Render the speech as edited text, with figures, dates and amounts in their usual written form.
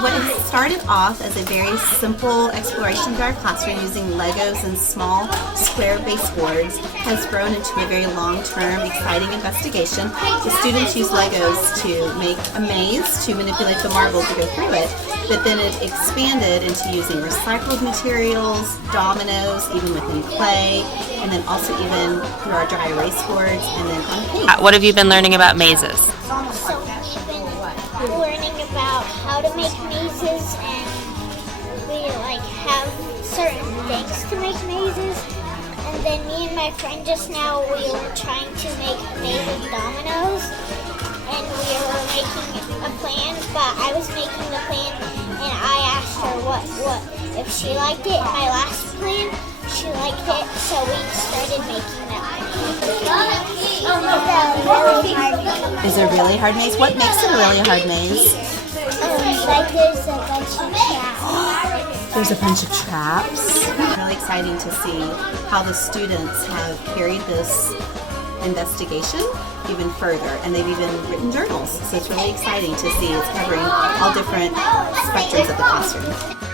What it started off as a very simple exploration of our classroom using Legos and small square baseboards has grown into a very long-term, exciting investigation. The students use Legos to make a maze, to manipulate the marbles to go through it, but then it expanded into using recycled materials, dominoes, even within clay, and then also even through our dry erase boards, and then on paint. What have you been learning about mazes? So we've been learning about how to make mazes, and we have certain things to make mazes. And then me and my friend just now, we were trying to make a maze of dominoes, and we were making a plan, but I was making the plan and I asked her what if she liked it. My last plan, she liked it, so we started making that. Is it a really hard maze? What makes it a really hard maze? There's a bunch of traps. There's a bunch of traps. Really exciting to see how the students have carried this investigation even further, and they've even written journals. So it's really exciting to see it's covering all different spectrums of the classroom.